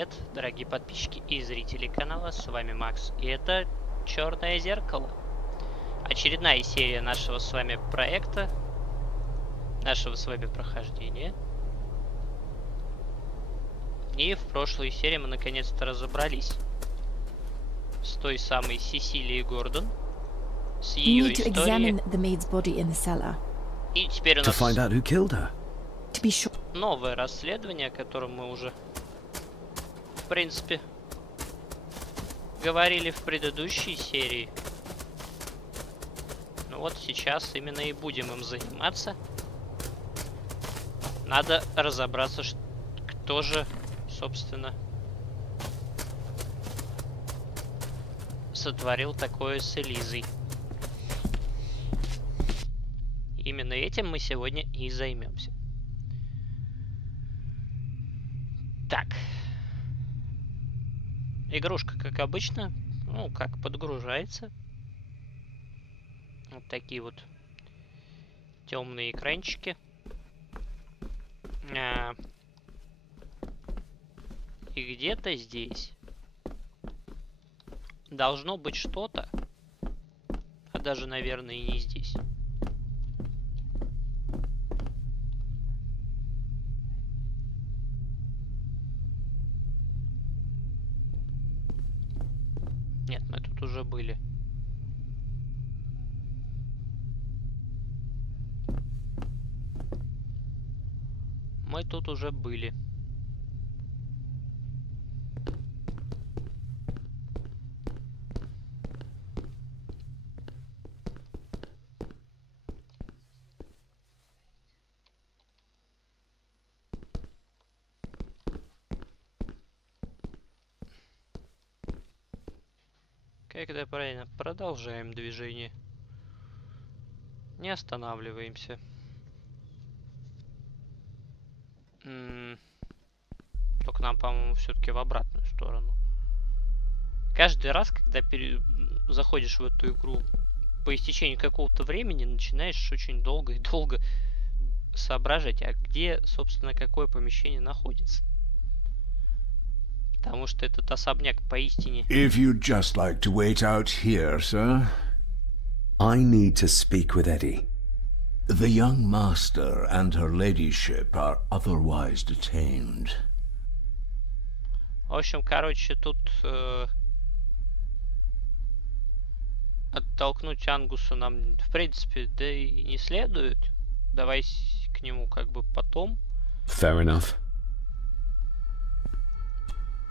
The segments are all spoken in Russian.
привет, дорогие подписчики и зрители канала, с вами Макс, и это Черное зеркало. Очередная серия нашего с вами проекта, нашего с вами прохождения. И в прошлой серии мы наконец-то разобрались с той самой Сесилией Гордон, с ее историей. И теперь у нас новое расследование, о котором мы уже, в принципе, говорили в предыдущей серии. Ну вот сейчас именно и будем им заниматься. Надо разобраться, кто же, собственно, сотворил такое с Элизой. Именно этим мы сегодня и займемся. Так. Игрушка, как обычно, ну, как подгружается. Вот такие вот темные экранчики. И где-то здесь должно быть что-то, а даже, наверное, и не здесь. Нет, мы тут уже были. Мы тут уже были. Когда правильно, продолжаем движение. Не останавливаемся. Только нам, по-моему, все-таки в обратную сторону. Каждый раз, когда заходишь в эту игру, по истечении какого-то времени начинаешь очень долго и долго соображать, а где, собственно, какое помещение находится. Потому что этот особняк поистине... If you'd just like to wait out here, sir. I need to speak with Eddie. The young master and her ladyship are otherwise detained. В общем, короче, тут оттолкнуть Ангуса нам, в принципе, да и не следует. Давай к нему как бы потом. Fair enough.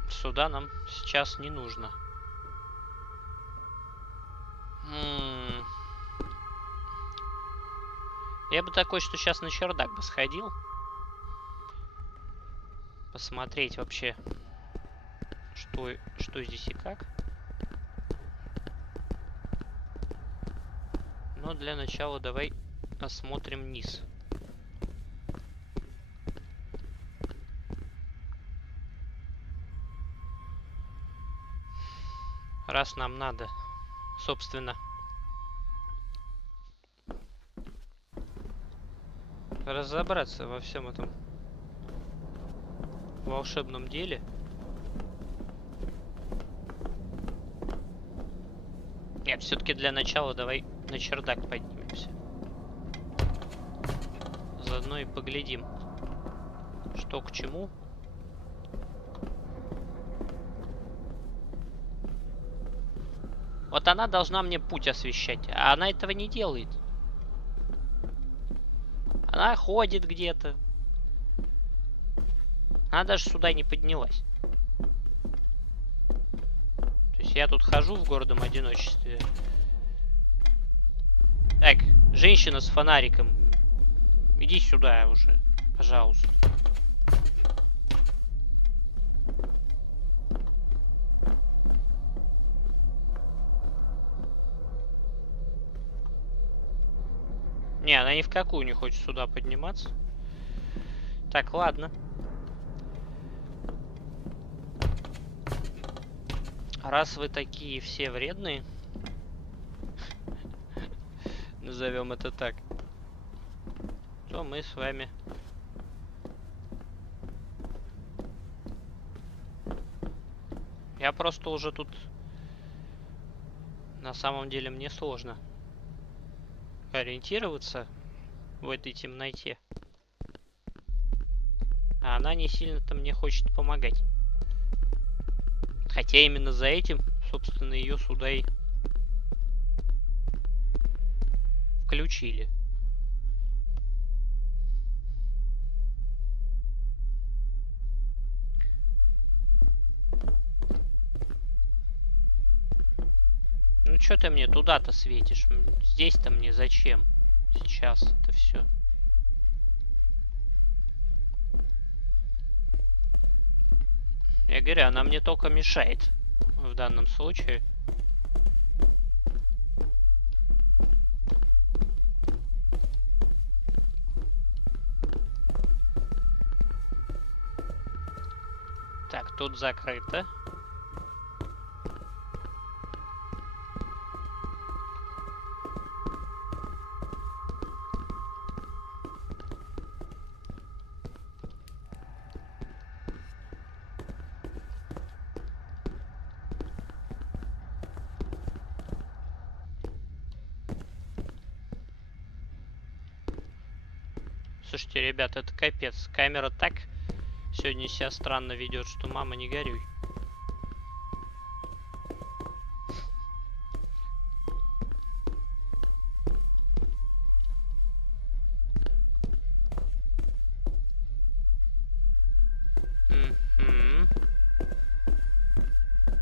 Сюда нам сейчас не нужно. Я бы такой, что сейчас на чердак бы сходил. Посмотреть вообще, что здесь и как. Но для начала давай осмотрим низ. Раз нам надо, собственно, разобраться во всем этом волшебном деле. Нет, все-таки для начала давай на чердак поднимемся. Заодно и поглядим, что к чему. Вот она должна мне путь освещать, а она этого не делает. Она ходит где-то. Она даже сюда не поднялась. То есть я тут хожу в гордом одиночестве. Так, женщина с фонариком. Иди сюда уже, пожалуйста. Не, она ни в какую не хочет сюда подниматься. Так, ладно. Раз вы такие все вредные, назовем это так, то мы с вами Я просто уже тут... На самом деле мне сложно ориентироваться в этой темноте. А она не сильно-то мне хочет помогать. Хотя именно за этим, собственно, ее сюда и включили. Ну что ты мне туда-то светишь? Здесь-то мне зачем? Сейчас это все. Я говорю, она мне только мешает в данном случае. Так, тут закрыто. Слушайте, ребят, это капец. Камера так сегодня себя странно ведет, что мама, не горюй.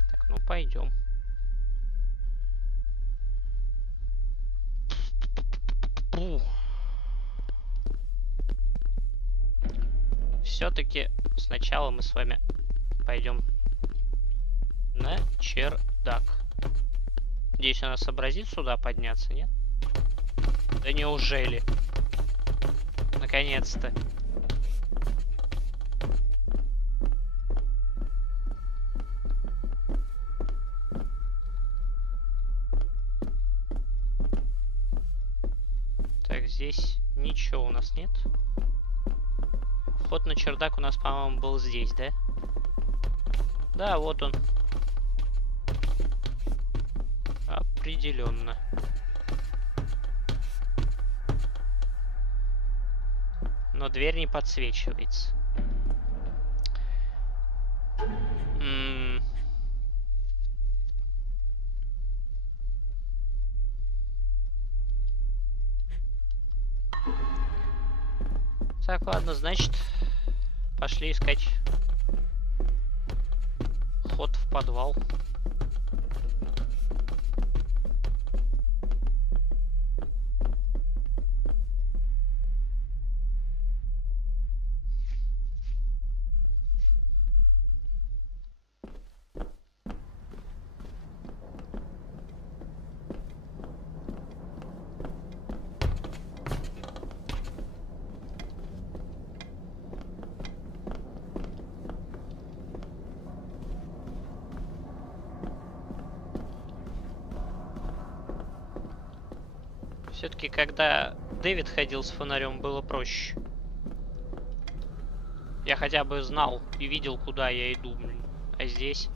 Так, ну пойдем. Все-таки сначала мы с вами пойдем на чердак. Надеюсь, она сообразит сюда подняться, нет? Да неужели? Наконец-то. Так, здесь ничего у нас нет. Вход на чердак у нас, по-моему, был здесь, да? Да, вот он. Определенно. Но дверь не подсвечивается. Так, ладно, значит, пошли искать ход в подвал. Все-таки, когда Дэвид ходил с фонарем, было проще. Я хотя бы знал и видел, куда я иду, блин. А здесь...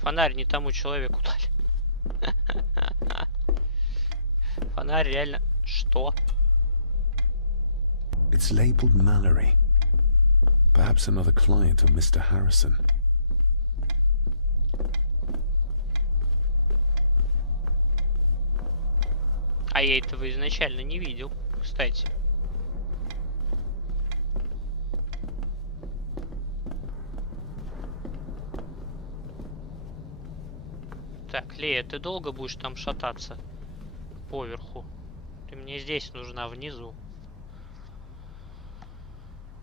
Фонарь не тому человеку дали. Фонарь реально... Что? It's labeled Mallory. Perhaps another client of Mr. Harrison. А я этого изначально не видел, кстати. Так, Лея, ты долго будешь там шататься? Поверху. Ты мне здесь нужна, внизу.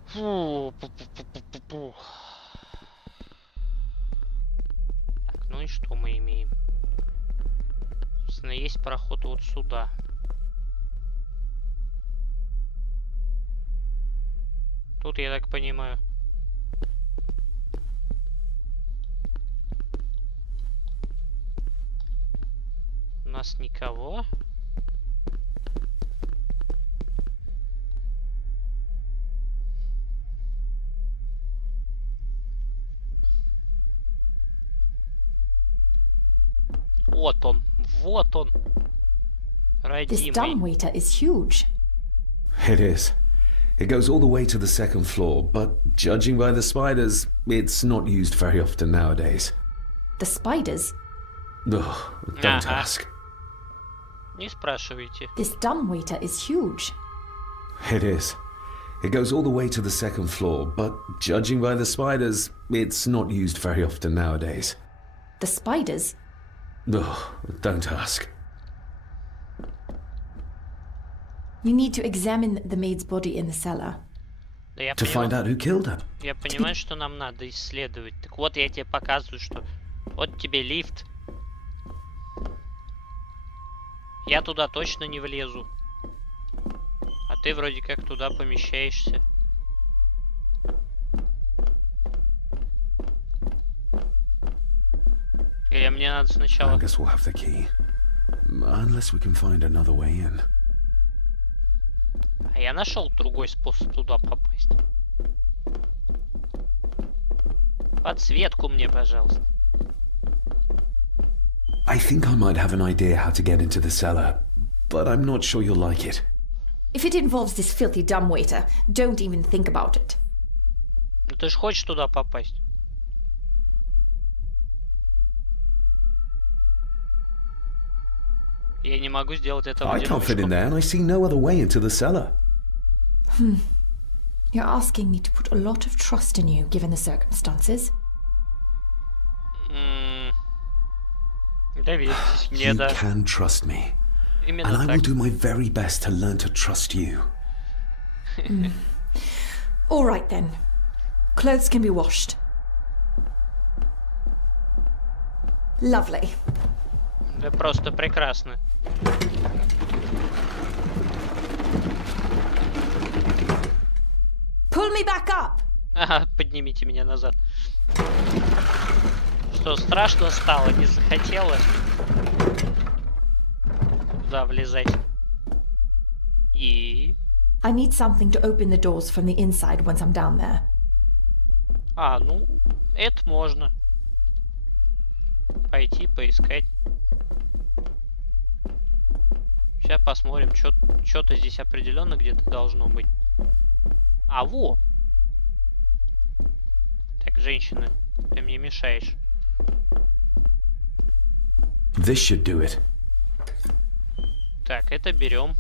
Фу, пу-пу-пу-пу-пу. Так, ну и что мы имеем? Собственно, есть проход вот сюда. Тут, я так понимаю, у нас никого. Вот он. Вот он. This Родимый. dumbwaiter is huge. It is. It goes all the way to the second floor, but judging by the spiders, it's not used very often nowadays. The spiders? Ugh, don't Ага. ask. Не спрашивайте. This dumbwaiter is huge. It is. It goes all the way to the second floor, but judging by the spiders, it's not used very often nowadays. The spiders? Ugh, don't ask. You need to examine the maid's body in the cellar. Да я To find понимаю, out who killed her. я понимаю, что нам надо исследовать. Так вот, я тебе показываю, что вот тебе лифт. Я туда точно не влезу. А ты вроде как туда помещаешься. Или мне надо I сначала... guess we'll have the key. Unless we can find another way in. А я нашел другой способ туда попасть. Подсветку мне, пожалуйста. I think I might have an idea how to get into the cellar, but I'm not sure you'll like it. If it involves this filthy dumbwaiter, don't even think about it. Ну ты же хочешь туда попасть? Я не могу сделать это в I can't fit in одиночку. there, and I see no other way into the cellar. You're asking me to put a lot of trust in you, given the circumstances. Доверьтесь мне, You да. can trust me, and Именно I will так. do my very best to learn to trust you. All right then. Clothes can be washed. Lovely. Да просто прекрасно. Pull me back up! Ага, поднимите меня назад. Что, страшно стало? Не захотела? Туда влезать. И... I need something to open the doors from the inside once I'm down there. А, ну, это можно. Пойти, поискать. Сейчас посмотрим, что-то здесь определенно где-то должно быть. А, во! Так, женщина, ты мне мешаешь. This should do it. Так, это берем.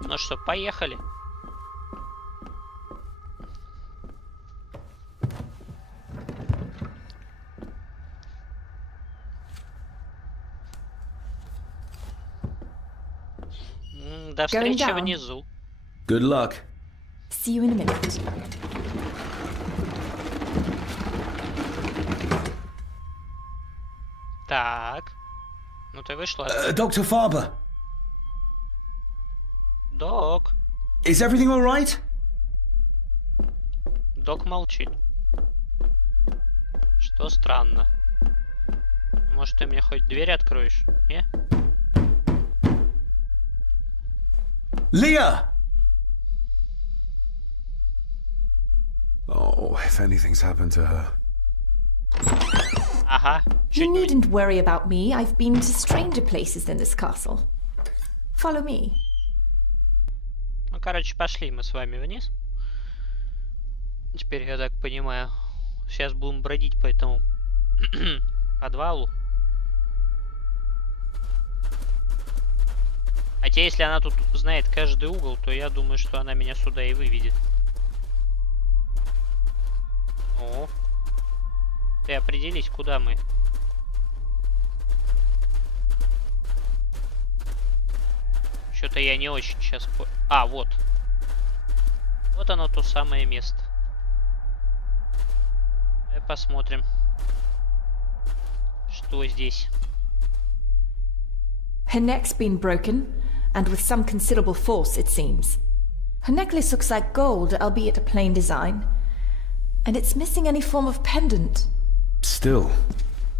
Ну что, поехали. До встречи down. внизу. Good luck. See you in a minute. Так. Ну ты вышла. Dr. Farber, Док. is everything all right? Док молчит. Что странно. Может, ты мне хоть дверь откроешь? Не? Leah! Oh, if anything's happened to her. Ага. You Чуть не... needn't worry about me. I've been to stranger places than this castle. Follow me. Ну, короче, пошли мы с вами вниз. Теперь, я так понимаю, сейчас будем бродить по этому подвалу. Хотя, если она тут знает каждый угол, то я думаю, что она меня сюда и выведет. О. Ты определись, куда мы. Что-то я не очень сейчас... А, вот. Вот оно, то самое место. Давай посмотрим, что здесь. Her neck's been broken, and with some considerable force, it seems. Her necklace looks like gold, albeit a plain design. And it's missing any form of pendant. Still,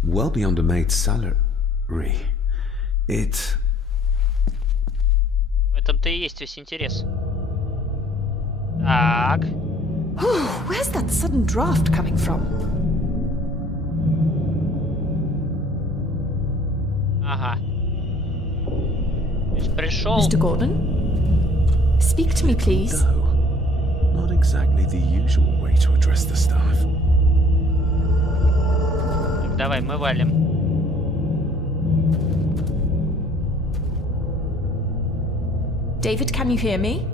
well beyond a maid's salary. It... В этом-то и есть весь интерес. Так. Where's that sudden draft coming from? Ага. То есть пришел... Mr. Gordon? Speak to me, please. No, not exactly the usual way to address the staff. Так, давай, мы валим. David, can you hear me?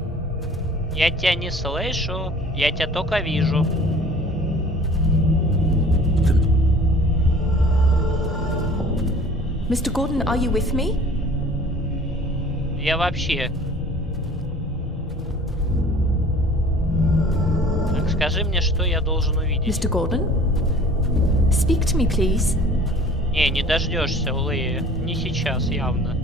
Я тебя не слышу, я тебя только вижу. Mr. Gordon, are you with me? Я вообще... Так, скажи мне, что я должен увидеть. Mr. Gordon? Speak to me, please. Не дождешься, Лея. Не сейчас, явно.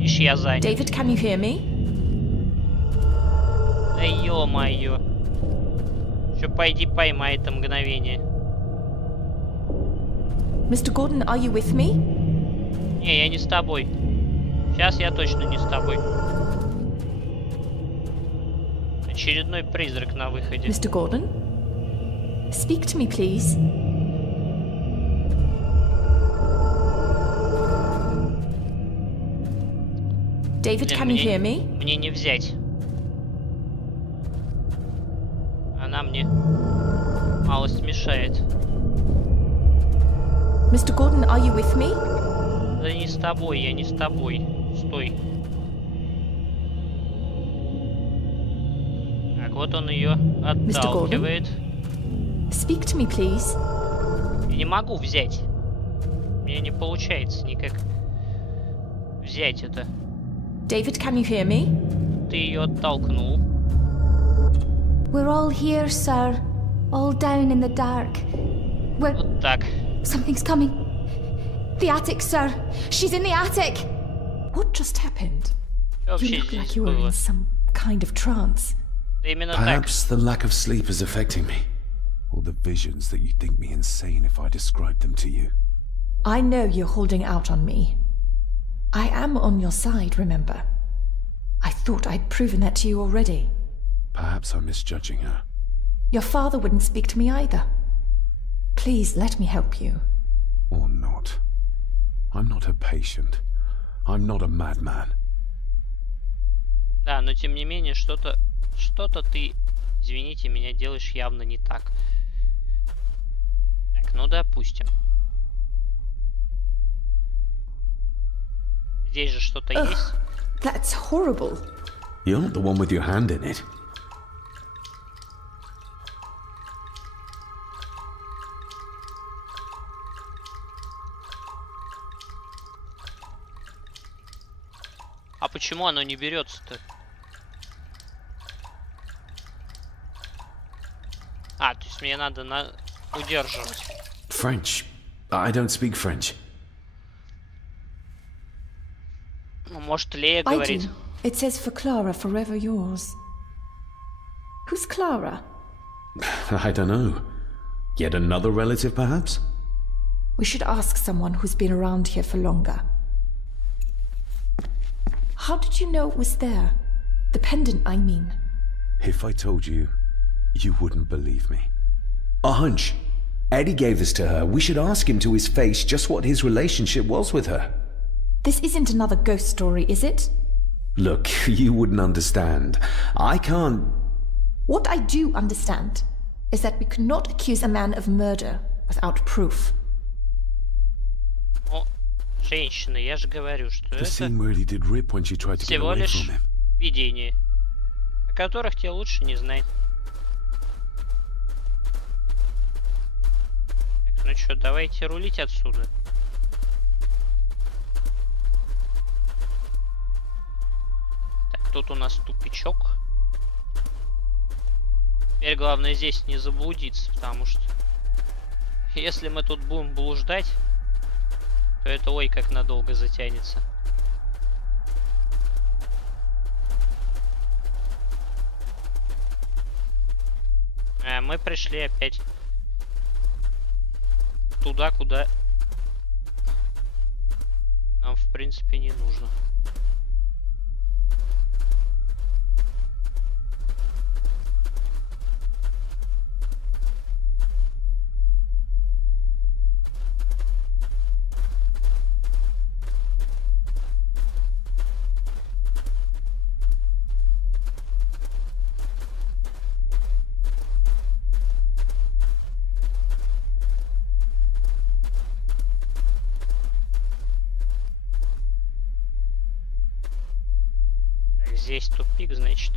Ишь, я занят. David, can you hear me? Да ё-моё. Еще пойди поймай это мгновение. Mr. Gordon, are you with me? Не, я не с тобой. Сейчас я точно не с тобой. Очередной призрак на выходе. Mr. Gordon? Speak to me, please. David, Блин, can you hear me? Мне не взять. Она мне малость мешает. Mr. Gordon, are you with me? Да не с тобой, я не с тобой. Стой. Так, вот он ее отталкивает. Speak to me, please. Я не могу взять. Мне не получается никак взять это. David, can you hear me? Ты ее оттолкнул. We're all here, sir. All down in the dark. We're... Вот так. Something's coming. The attic, sir. She's in the attic. What just happened? Что You вообще look like здесь you were было? in some kind of trance. Да именно так. Perhaps the lack of sleep is affecting me. Or the visions that you'd think me insane if I described them to you. I know you're holding out on me. I am on your side, remember? I thought I'd proven that to you already. Perhaps I'm misjudging her. Your father wouldn't speak to me either. Please let me help you. Or not. I'm not her patient. I'm not a madman. Да, но тем не менее, что-то ты, извините меня, делаешь явно не так. Так, ну допустим. Здесь же что-то есть. That's horrible. You're not the one with your hand in it. А почему оно не берется-то? А, то есть мне надо удерживать. French. I don't speak French. Ну, может, Лея I говорит. do. It says for Clara, forever yours. Who's Clara? I don't know. Yet another relative, perhaps? We should ask someone who's been around here for longer. How did you know it was there? The pendant, I mean. If I told you, you wouldn't believe me. A hunch. Eddie gave this to her. We should ask him to his face just what his relationship was with her. This isn't another ghost story, is it? Look, you wouldn't understand. I can't... What I do understand is that we could not accuse a man of murder without proof. Ну, женщина, я же говорю, что The это scene really did rip when she tried to get всего away лишь from him. видение, о которых тебе лучше не знать. Так, ну что, давайте рулить отсюда. Так, тут у нас тупичок. Теперь главное здесь не заблудиться, потому что если мы тут будем блуждать, то это ой как надолго затянется. Мы пришли опять туда, куда нам, в принципе, не нужно. Здесь тупик, значит.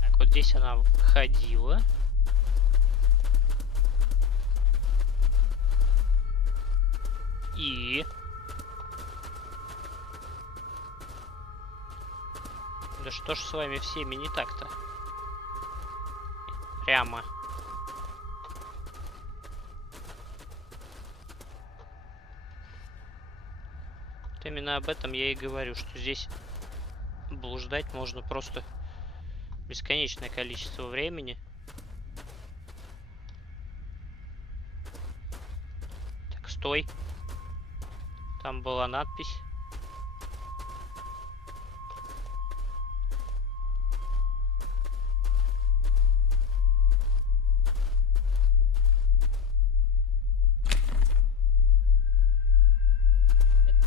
Так, вот здесь она ходила. И... Да что ж с вами всеми не так-то? Прямо. Именно об этом я и говорю, что здесь блуждать можно просто бесконечное количество времени. Так, стой. Там была надпись.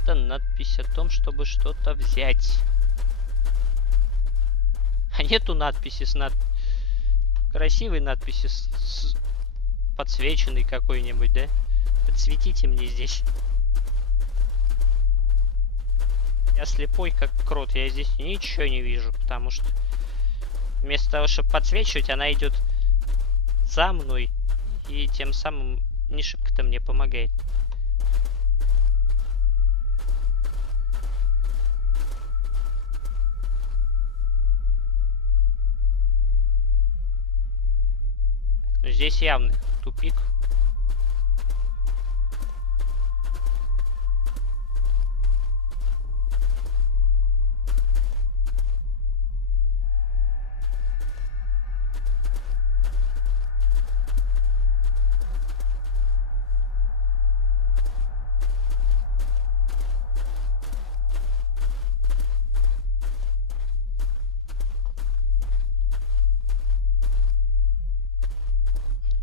Это надпись о том, чтобы что-то взять. А нету надписи с красивой надписи с подсвеченной какой-нибудь, да? Подсветите мне здесь. Я слепой как крот, я здесь ничего не вижу, потому что вместо того, чтобы подсвечивать, она идет за мной и тем самым не шибко-то мне помогает. Но здесь явный тупик.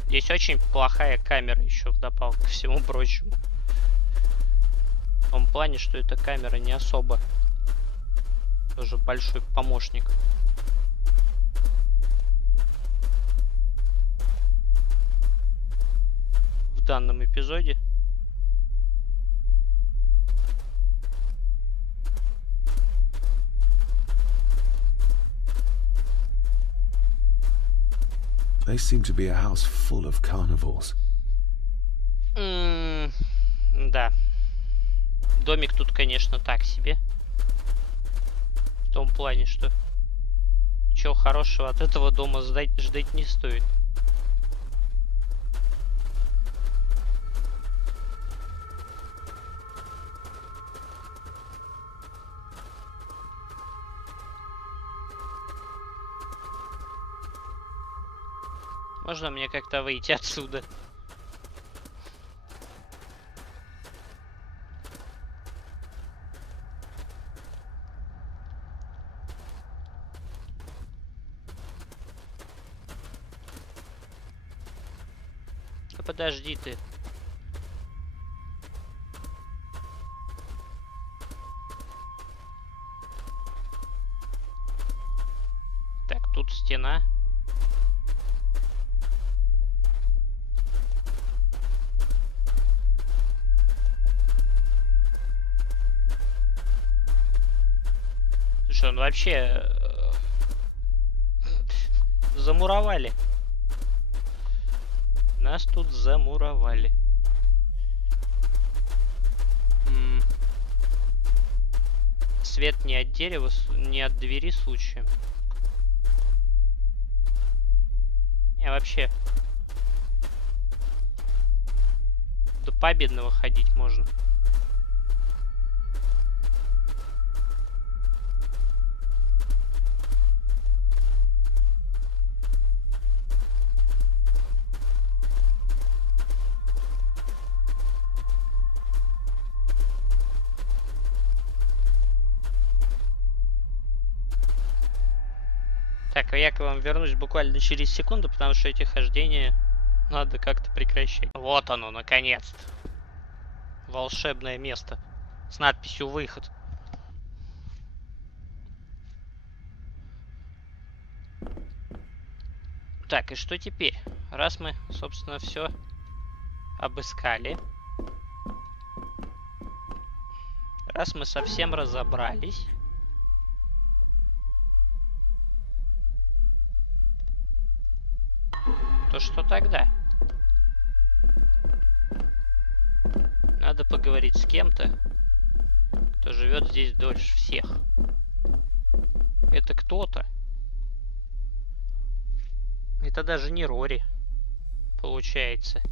Здесь очень плохая камера еще вдобавок ко всему прочему. В том плане, что эта камера не особо тоже большой помощник. В данном эпизоде. They seem to be a house full of carnivores. Да. Домик тут, конечно, так себе. В том плане, что ничего хорошего от этого дома ждать не стоит. Можно мне как-то выйти отсюда? Да подожди ты. Так, тут стена. Он вообще замуровали. Нас тут замуровали. Свет не от дерева, не от двери случаем. Не, вообще. До победного ходить можно. Так, а я к вам вернусь буквально через секунду, потому что эти хождения надо как-то прекращать. Вот оно, наконец-то. Волшебное место с надписью «Выход». Так, и что теперь? Раз мы, собственно, все обыскали. Раз мы совсем разобрались. То что тогда? Надо поговорить с кем-то, кто живет здесь дольше всех. Это кто-то. Это даже не Рори, получается.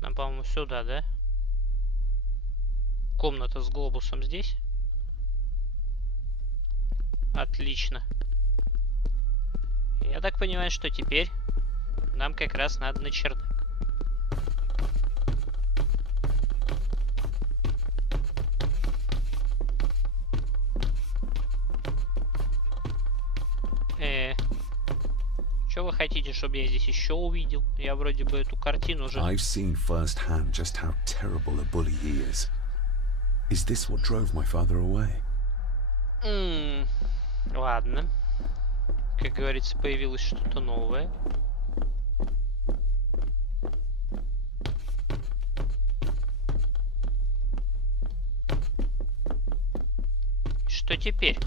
Нам, по-моему, сюда, да? Комната с глобусом здесь? Отлично. Я так понимаю, что теперь нам как раз надо на чердак. Что вы хотите, чтобы я здесь еще увидел? Я вроде бы эту картину уже... I've seen firsthand just how terrible a bully he is. Is this what drove my father away? Ладно. Как говорится, появилось что-то новое. Что теперь?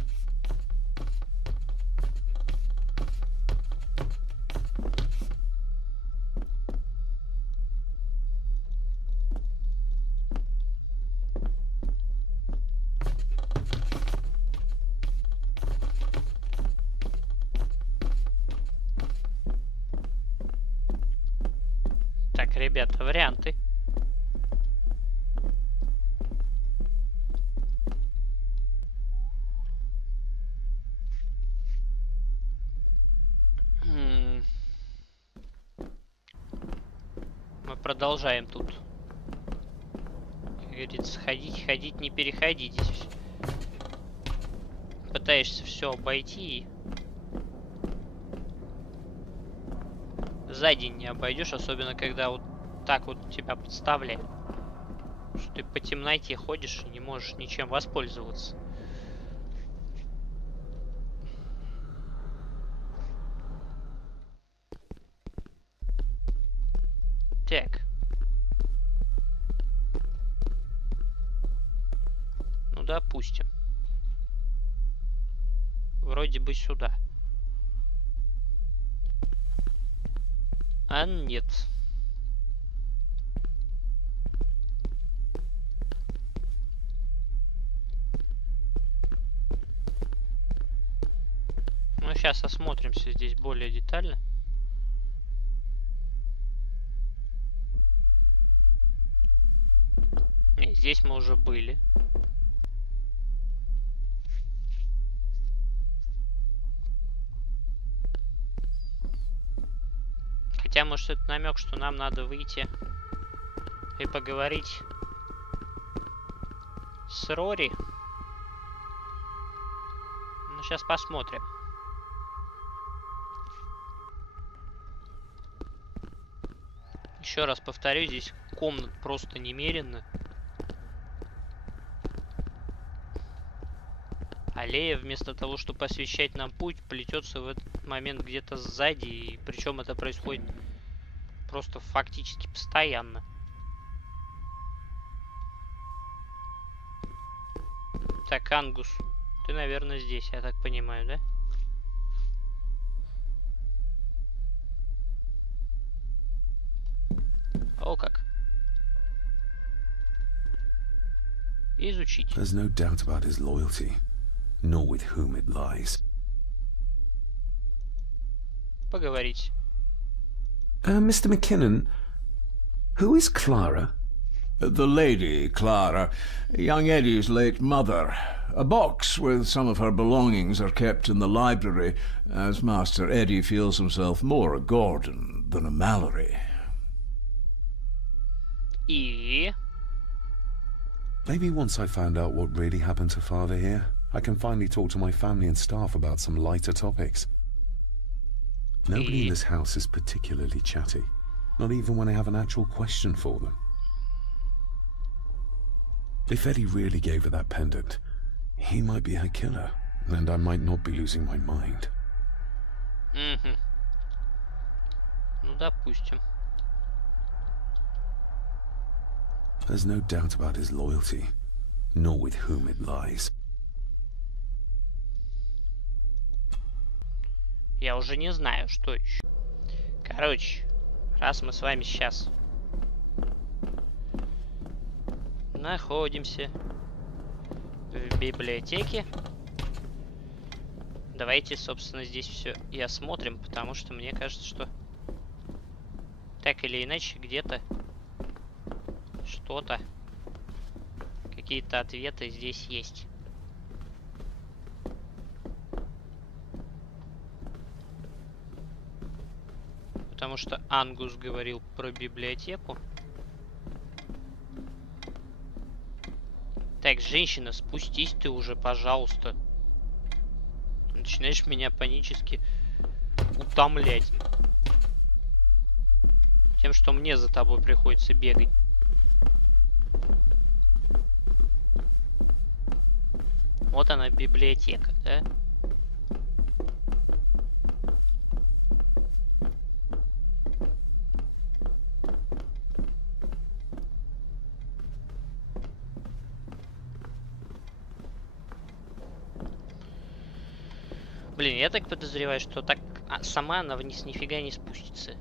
Так, ребята, варианты. Мы продолжаем тут. Как говорится, ходить, не переходить. Здесь пытаешься все обойти и сзади не обойдешь, особенно когда вот так вот тебя подставляют. Что ты по темноте ходишь и не можешь ничем воспользоваться. Так. Ну, допустим. Вроде бы сюда. А нет. Ну, сейчас осмотримся здесь более детально. Не, здесь мы уже были. Хотя, может, это намек, что нам надо выйти и поговорить с Рори. Ну, сейчас посмотрим. Еще раз повторю, здесь комнат просто немерено. Аллея, вместо того, чтобы освещать нам путь, плетется в этот момент где-то сзади. И причем это происходит просто фактически постоянно. Так, Ангус, ты, наверное, здесь, я так понимаю, да? О, как. Изучить. There's no doubt about his loyalty, nor with whom it lies. Поговорить. Mr. McKinnon, who is Clara? The lady, Clara, young Eddie's late mother. A box with some of her belongings are kept in the library, as Master Eddie feels himself more a Gordon than a Mallory. И... Maybe once I found out what really happened to Father here, I can finally talk to my family and staff about some lighter topics. Nobody in this house is particularly chatty, not even when I have an actual question for them. If Eddie really gave her that pendant, he might be her killer, and I might not be losing my mind. Ну, допустим. There's no doubt about his loyalty, nor with whom it lies. Я уже не знаю, что еще. Короче, раз мы с вами сейчас находимся в библиотеке, давайте, собственно, здесь все и осмотрим, потому что мне кажется, что так или иначе где-то что-то, какие-то ответы здесь есть. Потому что Ангус говорил про библиотеку. Так, женщина, спустись ты уже, пожалуйста. Начинаешь меня панически утомлять тем, что мне за тобой приходится бегать. Вот она, библиотека, да? Блин, я так подозреваю, что так сама она вниз нифига не спустится.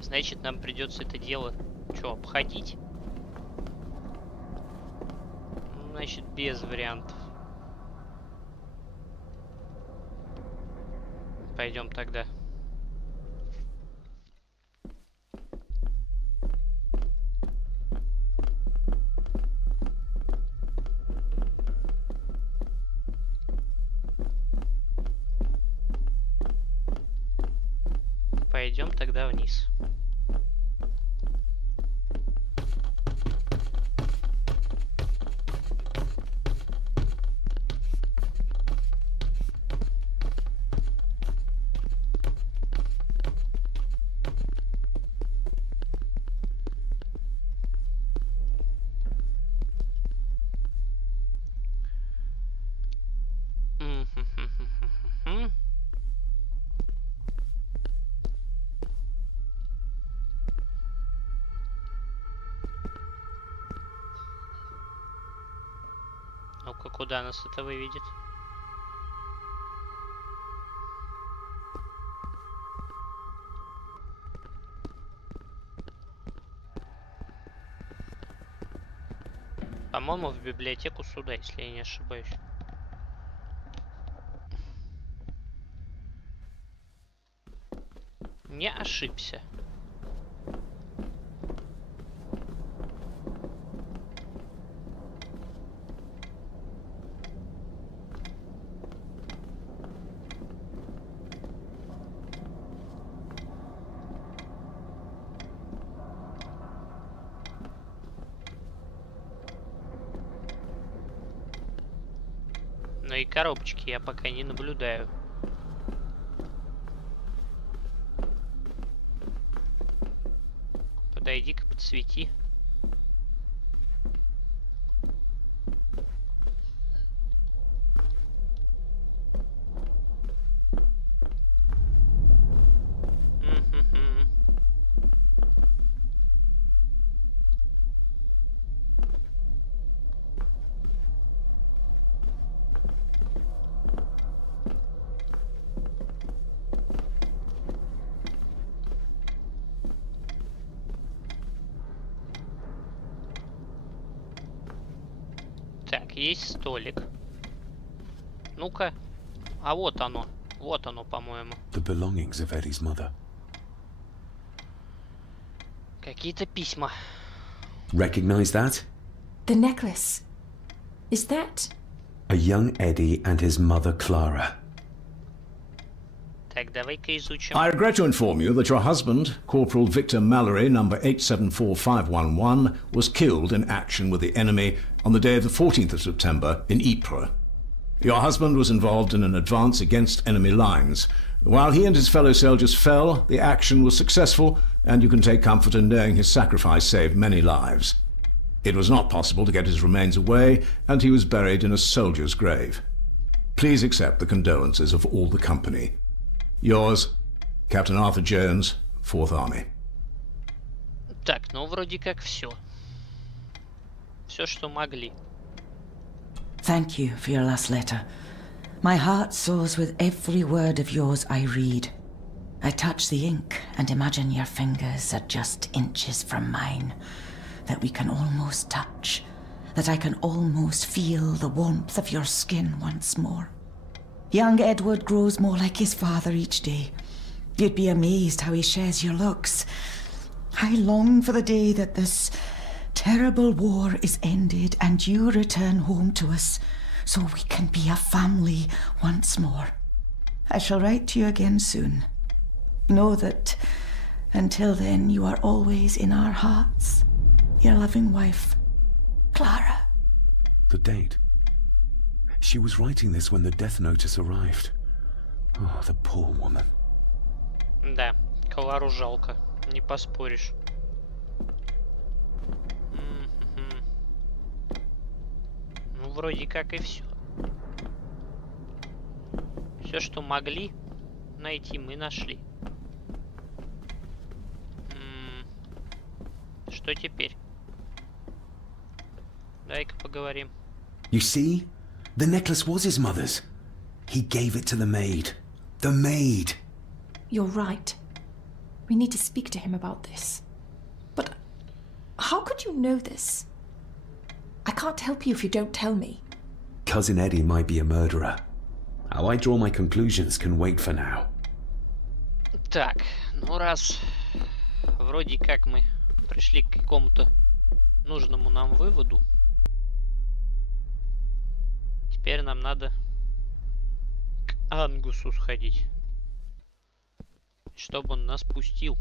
Значит, нам придется это дело что, обходить? Значит, без вариантов. Пойдем тогда. Пойдем тогда вниз. Ну-ка, куда нас это выведет? По-моему, в библиотеку суда, если я не ошибаюсь. Не ошибся. Но и коробочки я пока не наблюдаю. Подойди-ка, подсвети. Так, есть столик. Ну-ка. А вот оно. Вот оно, по-моему. The belongings of Eddie's mother. Какие-то письма. Recognize that? The necklace. Is that... A young Eddie and his mother Clara. Так, давай-ка изучим. I regret to inform you that your husband, Corporal Victor Mallory, number 874511, was killed in action with the enemy on the day of the 14th of September in Ypres. Your husband was involved in an advance against enemy lines. While he and his fellow soldiers fell, the action was successful, and you can take comfort in knowing his sacrifice saved many lives. It was not possible to get his remains away, and he was buried in a soldier's grave. Please accept the condolences of all the company. Yours, Captain Arthur Jones, 4th Army. Так, ну вроде как все. Все, что могли. Thank you for your last letter. My heart soars with every word of yours I read. I touch the ink and imagine your fingers are just inches from mine, that we can almost touch, that I can almost feel the warmth of your skin once more. Young Edward grows more like his father each day. You'd be amazed how he shares your looks. I long for the day that this terrible war is ended and you return home to us, so we can be a family once more. I shall write to you again soon. Know that until then you are always in our hearts. Your loving wife, Clara. The date. She was writing this when the death notice arrived. Oh, the poor woman. Да, Клару жалко, не поспоришь. Ну, вроде как и все. Все, что могли найти, мы нашли. Что теперь? Дай-ка поговорим. You see? The necklace was his mother's. He gave it to the maid. The maid! You're right. We need to speak to him about this. But how could you know this? I can't help you if you don't tell me. Cousin Eddie might be a murderer. How I draw my conclusions can wait for now. Так, ну раз вроде как мы пришли к какому-то нужному нам выводу, теперь нам надо к Ангусу сходить, чтобы он нас пустил.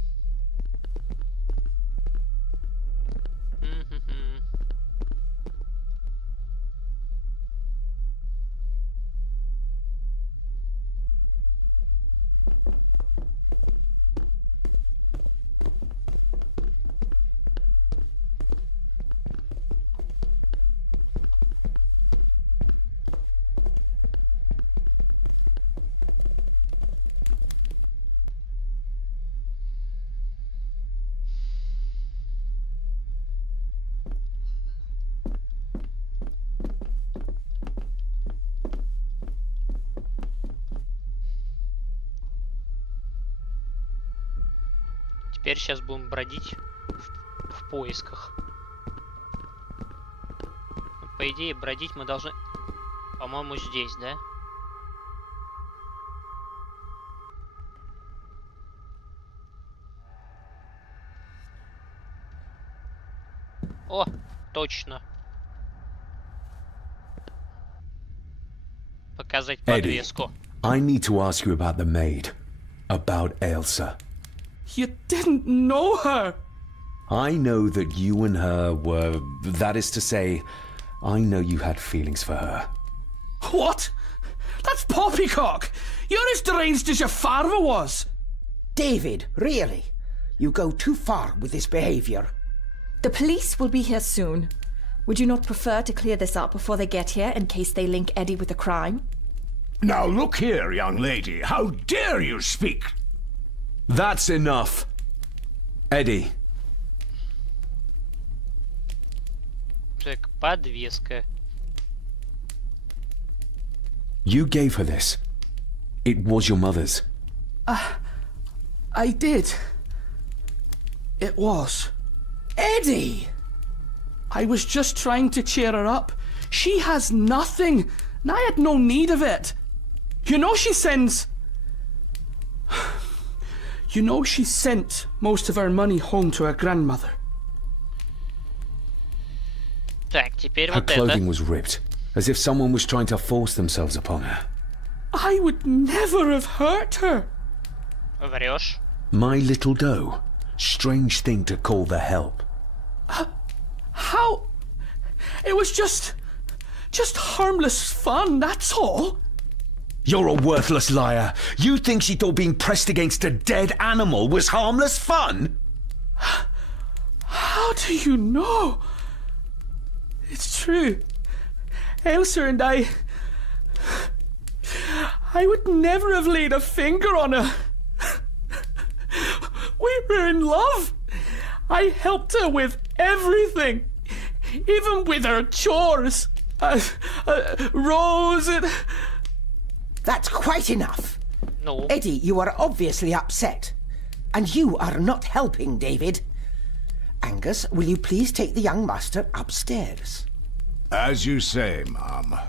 Теперь сейчас будем бродить в поисках. По идее, бродить мы должны, по-моему, здесь, да? О, точно. Показать подвеску. I need to ask you about the maid. About Elsa. You didn't know her! I know that you and her were... That is to say, I know you had feelings for her. What? That's poppycock! You're as deranged as your father was! David, really? You go too far with this behavior. The police will be here soon. Would you not prefer to clear this up before they get here in case they link Eddie with the crime? Now look here, young lady. How dare you speak? That's enough. Eddie. Так, подвеска. You gave her this. It was your mother's. I did. It was. Eddie! I was just trying to cheer her up. She has nothing, and I had no need of it. You know she sends... You know she sent most of her money home to her grandmother. Так, теперь Her вот clothing это. was ripped, as if someone was trying to force themselves upon her. I would never have hurt her. Врешь? My little doe. Strange thing to call the help. How? It was just harmless fun, that's all. You're a worthless liar. You think she thought being pressed against a dead animal was harmless fun? How do you know? It's true. Elsa and I would never have laid a finger on her. We were in love. I helped her with everything, even with her chores. Rose and... That's quite enough. No. Eddie, you are obviously upset. And you are not helping, David. Angus, will you please take the young master upstairs? As you say, Mom.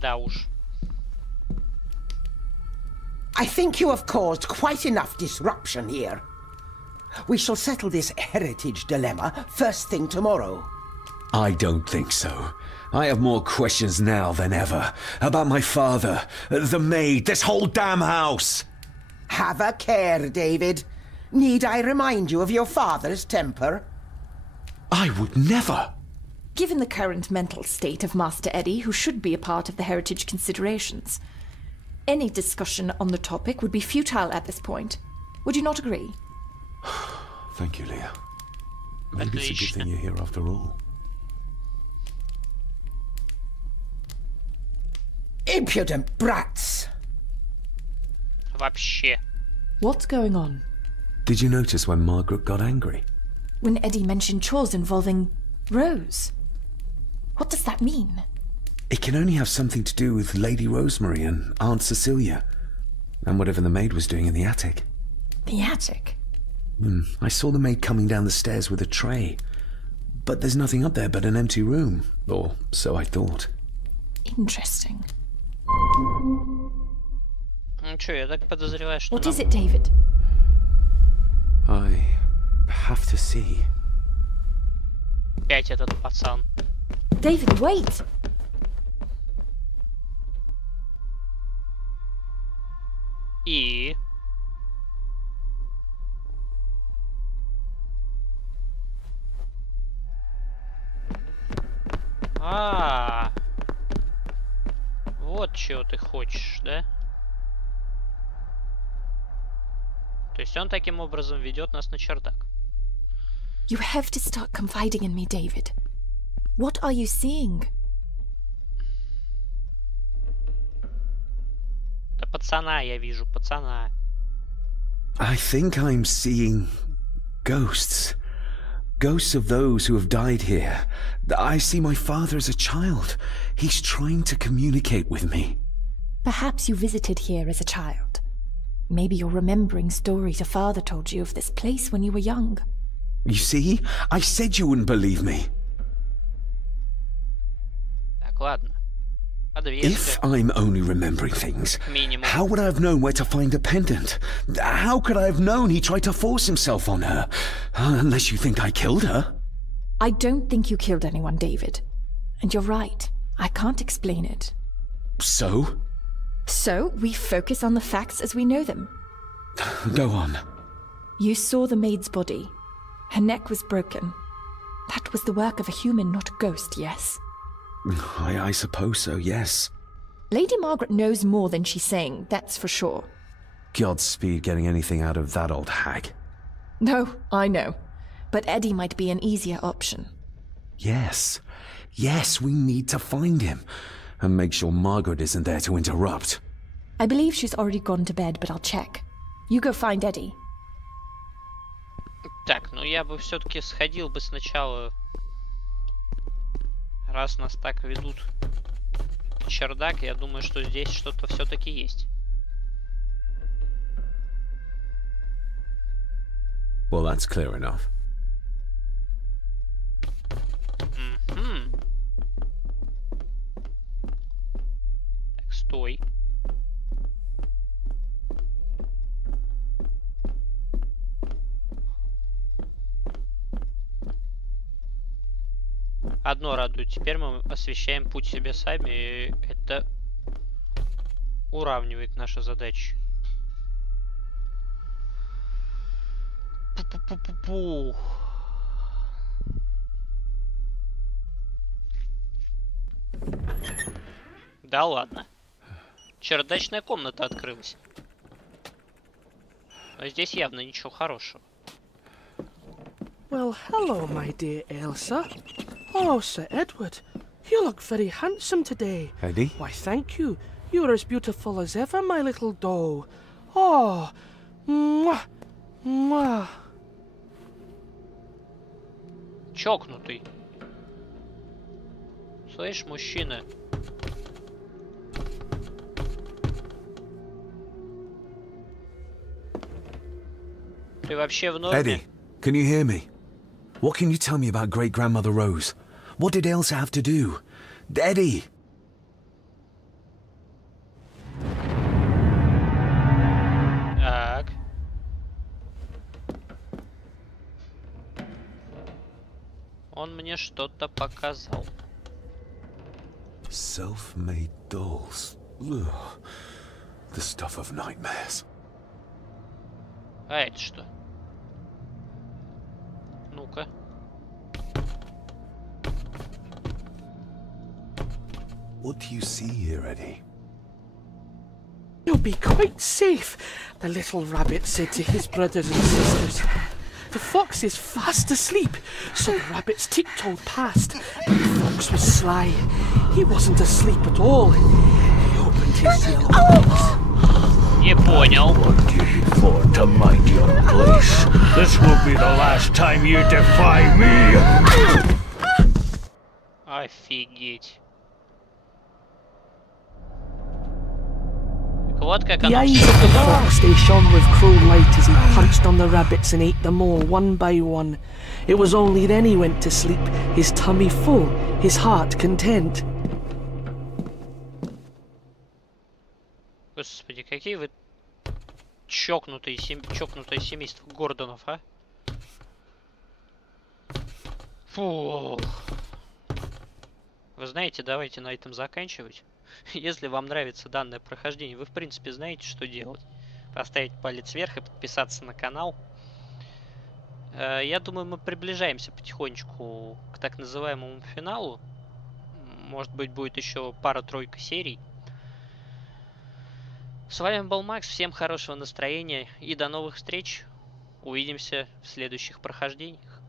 Да уж. I think you have caused quite enough disruption here. We shall settle this heritage dilemma first thing tomorrow. I don't think so. I have more questions now than ever. About my father, the maid, this whole damn house. Have a care, David. Need I remind you of your father's temper? I would never. Given the current mental state of Master Eddie, who should be a part of the heritage considerations, any discussion on the topic would be futile at this point. Would you not agree? Thank you, Leah. Maybe it's a good thing you're here after all. Impudent brats! Вообще. What's going on? Did you notice when Margaret got angry? When Eddie mentioned chores involving Rose. What does that mean? It can only have something to do with Lady Rosemary and Aunt Cecilia, and whatever the maid was doing in the attic. The attic? I saw the maid coming down the stairs with a tray, but there's nothing up there but an empty room, or so I thought. Interesting. Ну чё, я так подозреваю, что What нам... is it, David? I have to see. Опять этот пацан. David, wait! И... Вот чего ты хочешь, да? То есть он таким образом ведет нас на чердак. You have to start confiding in me, David. What are you seeing? Да пацана я вижу, пацана. I think I'm seeing ghosts. Ghosts of those who have died here. I see my father as a child. He's trying to communicate with me. Perhaps you visited here as a child. Maybe you're remembering stories your father told you of this place when you were young. You see? I said you wouldn't believe me. Так, ладно. If I'm only remembering things, Minimum. how would I have known where to find a pendant? How could I have known he tried to force himself on her? Unless you think I killed her. I don't think you killed anyone, David. And you're right. I can't explain it. So? So, we focus on the facts as we know them. Go on. You saw the maid's body. Her neck was broken. That was the work of a human, not a ghost, yes? I suppose so, yes. Lady Margaret knows more than she's saying, that's for sure. Godspeed getting anything out of that old hag. No, I know. But Eddie might be an easier option. Yes. Yes, we need to find him. And make sure Margaret isn't there to interrupt. I believe she's already gone to bed, but I'll check. You go find Eddie. Так, ну я бы все-таки сходил бы сначала, раз нас так ведут на чердак, я думаю, что здесь что-то все-таки есть. Well, that's clear enough. Так, стой. Одно радует, теперь мы освещаем путь себе сами, и это уравнивает наши задачи. Пу-пу-пу-пу-пу. Да ладно. Чердачная комната открылась. Но здесь явно ничего хорошего. Well, hello, my dear Elsa. Oh, Sir Edward, you look very handsome today. Eddie? Why, thank you. You are as beautiful as ever, my little doe. Oh, mwah, mwah. Чокнутый. Слышь, мужчина. Ты вообще в норме? Eddie, can you hear me? What can you tell me about great-grandmother Rose? What did Elsa have to do? Eddie! Так. Он мне что-то показал. Self-made dolls. Ugh. The stuff of nightmares. А это что? Ну-ка. What do you see here, Eddie? You'll be quite safe, the little rabbit said to his brothers and sisters. The fox is fast asleep, so the rabbits tiptoed past, but the fox was sly. He wasn't asleep at all. He opened his yellow eyes. Не понял. What you for to mind your place? This will be the last time you defy me! Офигеть. Вот как The оно eyes всё. of the fox, they shone with cruel light as he punched on the rabbits and ate them all one by one. It was only then he went to sleep, his tummy full, his heart content. Господи, какие вы чокнутое семейство Гордонов, а? Фу. Вы знаете, давайте на этом заканчивать. Если вам нравится данное прохождение, вы в принципе знаете, что делать. Поставить палец вверх и подписаться на канал. Я думаю, мы приближаемся потихонечку к так называемому финалу. Может быть, будет еще пара-тройка серий. С вами был Макс. Всем хорошего настроения и до новых встреч. Увидимся в следующих прохождениях.